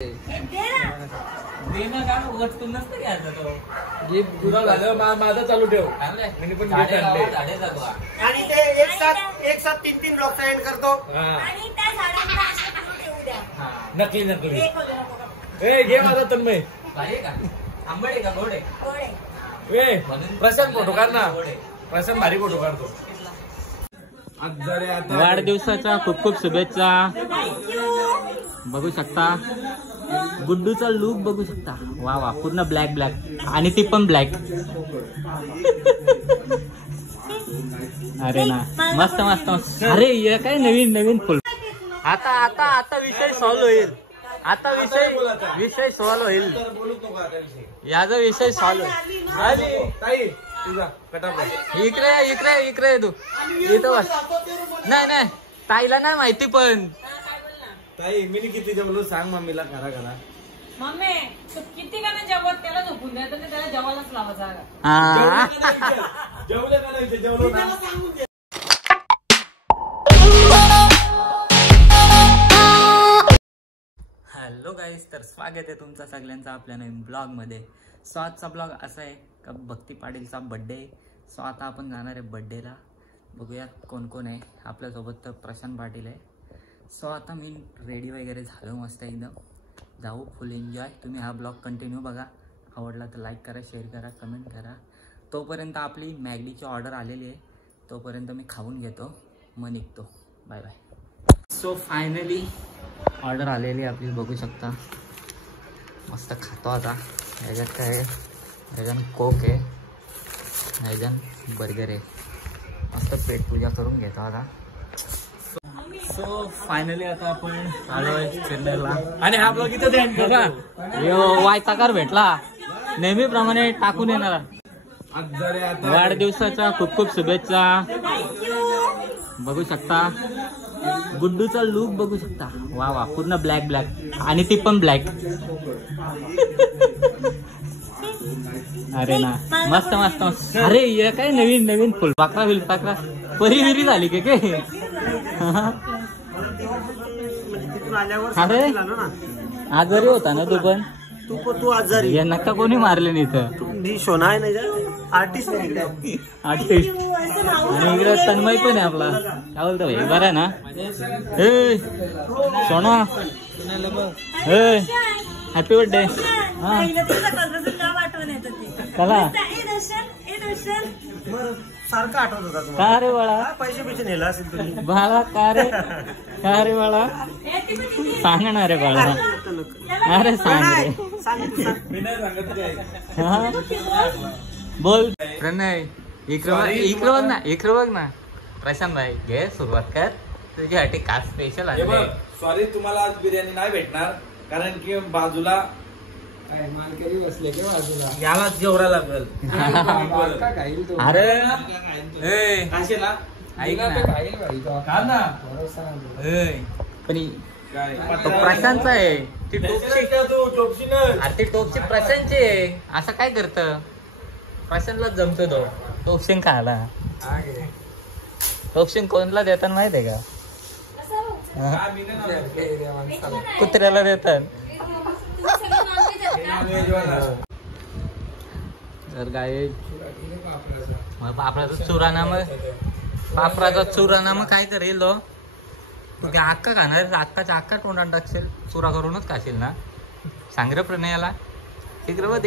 देणं का वस्तू नसतं घ्यायचं तो जे गुन्हा झालं माझा चालू ठेव मी पण झाडे जगवा आणि ते एक साथ 3 ब्लॉक साइन करतो आणि त्या झाडांना असं करून ठेवू द्या. नकली नकली ए घे माझा तन्मय भारी का आंबट आहे का गोड आहे गोड आहे. ए प्रशांत फोटो काढ ना प्रशांत भारी फोटो काढतो वाढदिवसाच्या खूप खूप शुभेच्छा. बघू शकता गुड्डूचा लुक बघू शकता. वा वा पूर्ण ब्लॅक ब्लॅक आणि ती पण ब्लॅक. अरे ना मस्त मस्त मस्त. अरे हे काय नवीन नवीन फुल. आता आता आता विषय सॉल्व्ह होईल. आता विषय सॉल्व्ह होईल. याचा विषय सॉल्व्ह होईल. इकडे इकडे इकडे तू इथं बस. नाही नाही ताईला नाही माहिती पण ताई मी किती जेवलो सांग मम्मीला करा करा. मम्मी तू किती का नाही जेवत त्याला झोपून द्यायचं नाही त्याला जेवायलाच लावायचा. जेवलं का नाही जेवलो ना. हॅलो गाईस तर स्वागत आहे तुमचं सगळ्यांचं आपल्या नवीन ब्लॉग मध्ये. सो आजचा ब्लॉग असा आहे का भक्ती पाटीलचा बड्डे. सो आता आपण जाणार आहे बड्डेला. बघूयात कोण कोण आहे आपल्यासोबत. तर प्रशांत पाटील आहे. सो आता मी रेडी वगैरे झालो मस्त एकदम. जाऊ फुल एन्जॉय. तुम्ही हा ब्लॉग कंटिन्यू बघा. आवडला तर लाईक करा, शेअर करा, कमेंट करा. तोपर्यंत आपली मॅगडीची ऑर्डर आलेली आहे. तोपर्यंत मी खाऊन घेतो मग निघतो. Bye bye. So finally order आलेली आपली बघू शकता. मस्त खातो आता. ह्याच्यात काय आहे, ह्याच्यानं कोक आहे, ह्याच्यानं बर्गर आहे. मस्त पेट पूजा करून घेतो आता. सो फायनली आता आपण आलोय चेन्नईला. आणि हा ब्लॉग इथं बघा यो वायताकार भेटला नेहमीप्रमाणे टाकून येणार. वाढदिवसाच्या खूप खूप शुभेच्छा. बघू शकता गुड्डूचा लुक बघू शकता. वा वा पूर्ण ब्लॅक ब्लॅक आणि ती पण ब्लॅक. अरे ना मस्त मस्त मस्त. अरे हे काय नवीन नवीन फुलपाखरा बिलपाखरा परी विरी झाली की काय. अरे आजारी होता ना तू पण. तू आजारी या नक्का कोणी मारले नाही इथं. मी शोना आहे नाही आर्टिस्ट आर्टिस्ट. आणि इकडे तन्मय पण आहे आपला. काय बोलतो भाई बरं आहे ना. ए सोना ए हॅपी बर्थडे. हा चला सारखं आठवत होता तुम्हाला. का रे बाळा पैसे नेला असेल तुम्ही. बाळा का रे बाळा सांगणार रे बाळा. अरे सांग रे. बोल प्रणय इकडं बघ ना. इकडं बघ ना. प्रशांत भाई घे सुरुवात कर. तुझ्यासाठी काय स्पेशल आहे. सॉरी तुम्हाला आज बिर्याणी नाही भेटणार कारण की बाजूला मालकरी बसले की बाजूला याला जेवढा लागेल. अरे ऐक ना पण तो प्रशांतचा आहे. ती टोपची प्रशांतची आहे. असं काय करत प्रशांतलाच जमतो तो. टोपशिंग खायला टोपशिंग कोणला देतात माहित आहे का. कुत्र्याला देतात. तर काय पापराचा चुराना मग काय करेल तो. तू काय अक्का खाणार. अक्काच्या अक्का तोंडात टाकशील. चुरा करूनच खाशील ना. सांग रे प्रणयाला. तिकडं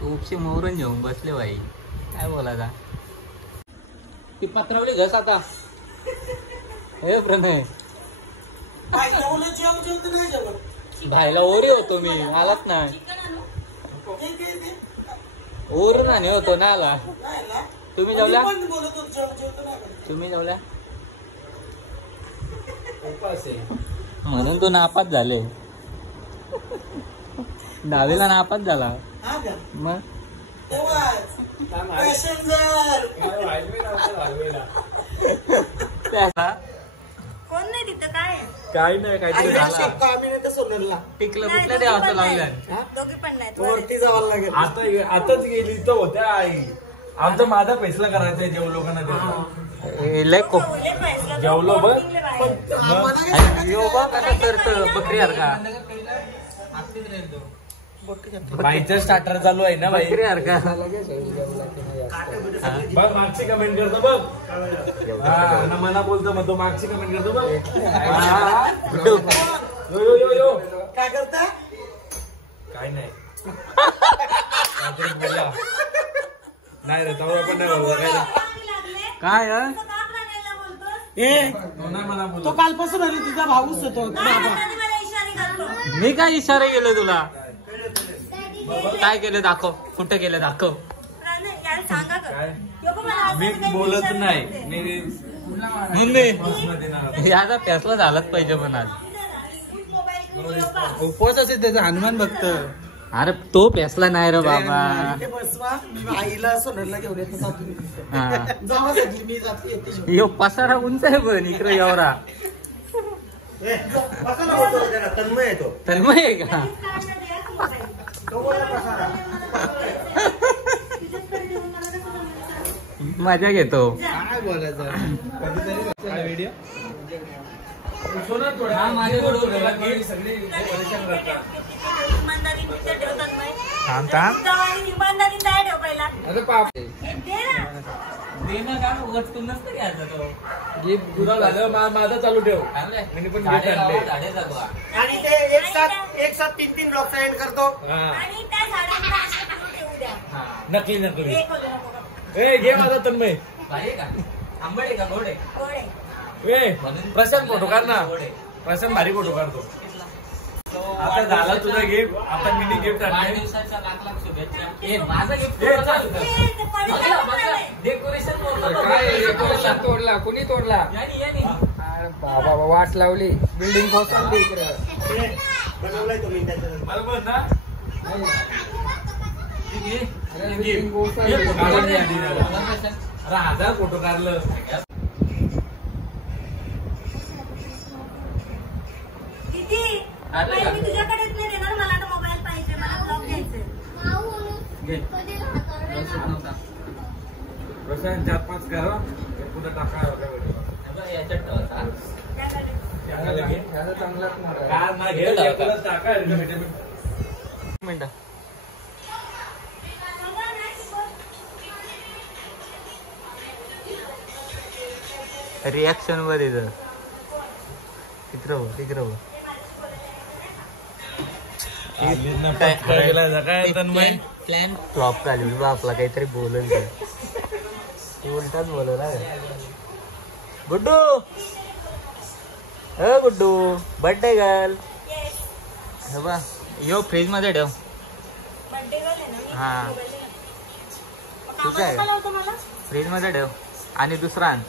टोपशी मोरून घेऊन बसले बाई. काय बोलायचा. ती पत्रावली घस आता. हे प्रणय भाईला ओरी होतो मी. आलात ना ओर ना होतो ना आला. तुम्ही जेवल्या म्हणून तो नापास झाले. 10वीला नापास झाला मग. कोण नाही तिथं काय काही नाही काहीतरी टिकलं कुठल्या देवाचं लावलं. दोघी पण नाही. वरती जावं लागेल. आताच गेली तर होत्या आई. आमचा माझा फैसला करायचा आहे जेव्हा लोकांना लय को जेवलो बघ. यो बघ आता करतं बकरी का बाईचं स्टार्टर चालू आहे ना बाई. बकरी का बघ मागची कमेंट करतो बघ. हा ना मला बोलतो मग तो मागची कमेंट करतो बघ. यो यो यो यो काय करता काय नाही काहीतरी बोला. नाही रे तवा पण नाही बोलला काय काय नाही मला बोल. तो कालपासून आली तुझा भाऊच होतो मी काय इशारे केले तुला काय केलं दाखव कुठे केलं दाखव मी बोलत नाही मी मम्मी याचा फॅसला झालाच पाहिजे पण आज उपवास असेल त्याचा हनुमान भक्त अरे तो फॅसला नाही रे बाबा बसवा मी आईला सोनरला घेऊन येतो हा. जावा सांगली मी जाते येते यो पसारा उंच आहे पण इकडे एवढा तन्मय येतो तन्मय आहे का मजा घेतो काय बोलायचं काय व्हिडिओ हा माझ्याकडून थांब थांब. अरे बाप देणं का वस्तू नसतं घ्यायचं तो गिफ्ट गुन्हा झालं माझा चालू ठेव. मी पण gift आणले. आणि ते एक साथ 3 ब्लॉक सेंड करतो. हा. आणि त्या झाडांना असं करून ठेवू द्या. नकली नकली. हे खोलू नको बघा. ए घे माझा तन्मय. आंबळे का गोडे गोड आहे. ए प्रशांत फोटो काढ ना. प्रशांत भारी फोटो काढतो. आता झाला तुझा गिफ्ट. आता मिनी गिफ्ट आणले. माझा गिफ्ट हे ते पडलं. डेकोरेशन डेकोरेशन तोडला कोणी तोडला अरे बाबा वाट लावली बिल्डिंग कोसळली इकडे बनवलाय तुम्ही त्याचं मला बोल ना. बिल्डिंग कोसळली काढून द्या आधी जरा. अरे 1000 फोटो काढलं. दीदी, मोबाईल मी तुझ्याकडेच नाही देणार. मला आता मोबाईल पाहिजे. मला ब्लॉग घ्यायचे. प्रशांत 4-5 करा पुढे टाका. ह्याला चांगलाच मारा कार ना घे एकूणच टाका. मिनिट रिॲक्शन वर येत तिकडं काय तन्मय प्लॅन फ्लॉप झाली बा आपला काहीतरी बोलल उलटाच बोलवला गुड्डू गुड्डू बर्थडे गर्ल हे बा यो फ्रीज मध्ये ठेव. बर्थडे गर्ल आहे ना मी. हा तुझा आहे मला होतं मला. फ्रीज मध्ये ठेव आणि दुसरा आण.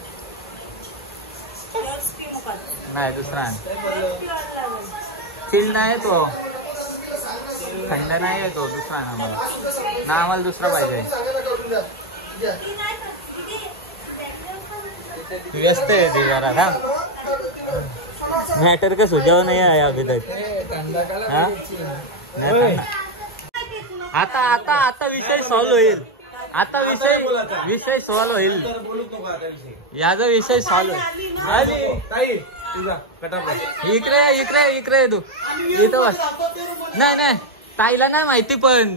Yours pee मुखात. नाही दुसरा आण. Yours pee वाला लागेल. चिल नाही तो थंड नाही तो दुसरा आण आम्हाला ना आम्हाला दुसरा पाहिजे. ती नाही करत. दीदी, व्यस्त आहे ते जरा ना मॅटर का सुझाव नाही आहे अभी तक. हाँ? नाही आता आता आता विषय सॉल्व होईल. आता विषय सॉल्व होईल. बोलूच नको आता विषय. याचा विषय सॉल्व होईल. ताई तुझा कटाप इकडे तू इथं बस. नाही ताईला नाही माहिती पण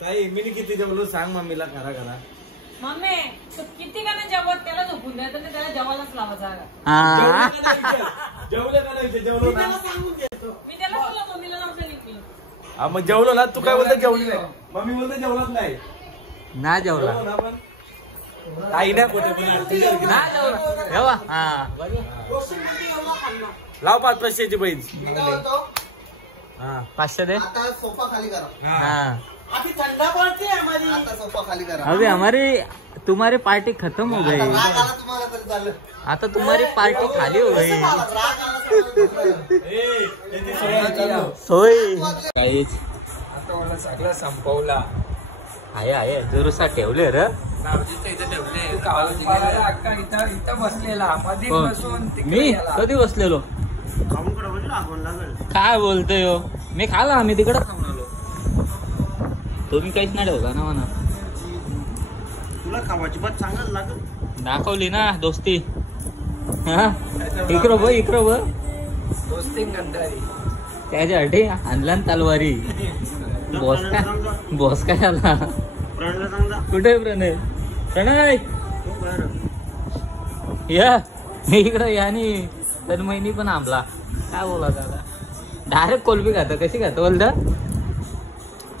ताई मी किती जेवलो सांग मम्मीला घरा मम्मी तू किती का नाही जेवत त्याला झोपून द्यायचं नाही त्याला जेवायलाच लावायचा. हा जेवलं का नाही जेवलो ना. मी त्याला बोललो मम्मीला नव्हतं निघली. हा मग जेवलो ना. तू काय बोलतो जेवली नाही. मम्मी बोलतो जेवलाच नाही. ना जेवला जेवलो ना पण ताई ना कुठे जेवा हा लाव 500ची बहीण. हा 500 दे. आता सोफा खाली करा. हाँ अभी ठंडा पड़ती है हमारी. आता सोफा खाली करा. अभी हमारी तुम्हारी पार्टी खत्म हो गई. राग आला तुम्हाला तरी चालेल. आता तुम्हारी पार्टी खाली हो गई. राग आला तर सोय काहीच आता मला सगळं संपवला आहे दुरुस्ता ठेवले र. अक्का इथं बसलेला मध्ये बसून मी कधी बसलेलो काय बोलतोय हो. मी खाला आम्ही तिकडे खाऊन आलो. तुम्ही काहीच नाही ठेवला ना म्हणा. तुला खावाची बात चांगलं लागल. दाखवली ना दोस्ती. हा इकडं बघ इकडं बघ. दोस्ती गद्दारी. त्याच्यासाठी आणला तलवारी. बॉस काय आला. कुठे प्रणय. प्रणय या इकडं यानी तन्मयनी पण आंबला. काय बोला दादा. डायरेक्ट कोलबी खातं. कशी खातं बोलत.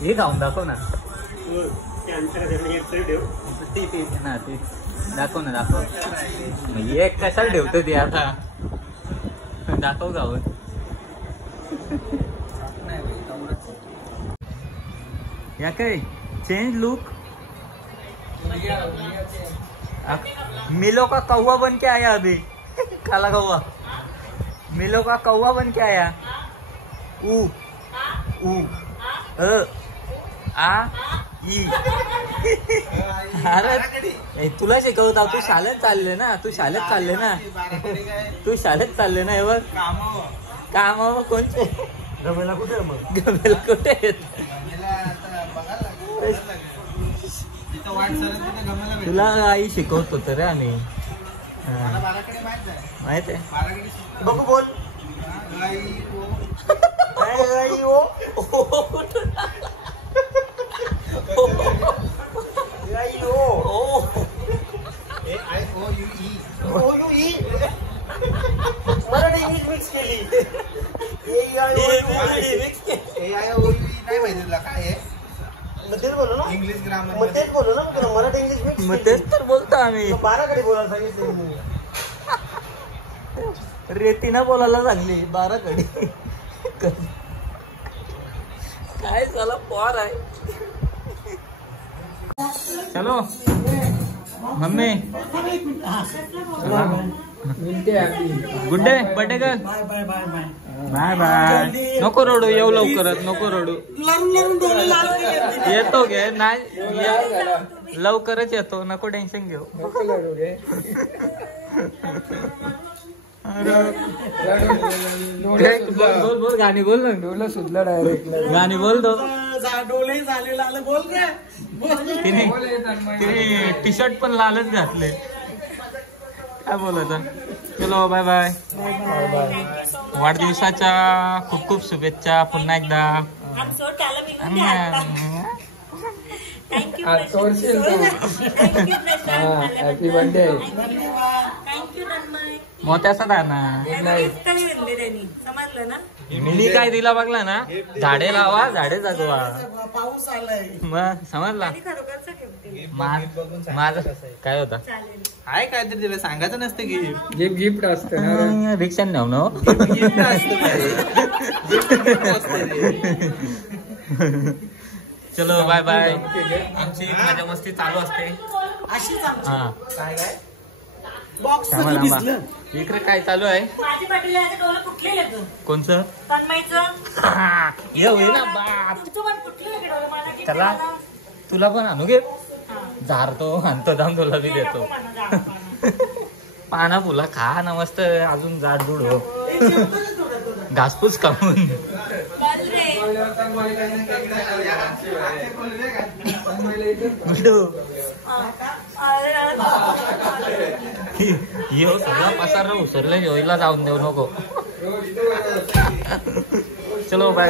हे खाऊन दाखव ना. ना ते दाखव ना दाखव. एक कशाला ठेवतो ते आता. दाखव गाव. या काय चेंज लुक. मिलो का कौवा बन के आया अभी. काला कौवा. मिलो का कौवा बन के आया. ऊ ऊ आ ई. अरे तुला शिकवता. तू शाळेत चालले ना. तू शाळेत चालले ना. तू शाळेत चालले ना. हे बघ काम कोणते. गमेला कुठे मग. गमेला कुठे. तुला आई शिकवतो तर आम्ही. माहित आहे. बघू बोल. मराठी इंग्लिश मिक्स केली. नाही माहिती तुला काय आहे. मग तेच बोलू ना. English grammar. मग तेच बोलू ना. Marathi English mix. मग तेच तर बोलतो आम्ही. 12 कडे बोलायला सांगितलं. रेतीना बोलायला सांगली 12 कडे. काय झालं पॉर आहे. चलो मम्मी. गुड डे बर्थडे कर. Bye bye. नको रडू. येऊ लवकरच. नको रडू. येतो घे. नाही लवकरच येतो. नको टेन्शन घेऊ. बोल बोल गाणी बोल ना. डोलं सुधलं डायरेक्ट. गाणी बोल दो. डोळे झालेला बोल रे. तिने टी शर्ट पण लालच घातले. काय बोलत. चलो बाय बाय. वाढदिवसाच्या खूप खूप शुभेच्छा पुन्हा एकदा. Happy birthday. मोत्याचा दाना. समजलं ना. मी काय दिला बघला ना. झाडे लावा झाडे जगवा. पाऊस आलाय. मग समजला. माझं काय होता. काय काय तरी तिला सांगायचं नसतं की गिफ्ट गिफ्ट असतं. रिक्षा नेऊ ना. चलो बाय बाय. आमची मजा मस्ती चालू असते. अशीच आमची. हा काय काय बॉक्स इकडे काय चालू आहे. माझी पाटील डोळं कुठले येतं. कोणचं. तन्मयचं. ये होई ना बाप. तुमचं पण कुठले डोळं. मला किती चला तुला पण आणू घे. झारतो आणतो दाम तुला बी देतो. पाना फुला खा ना मस्त. अजून जाडजूड हो. घासपूस खाऊन. येऊ सगळा पसार उसरले जेवायला जाऊन देऊ नको. चलो बाय.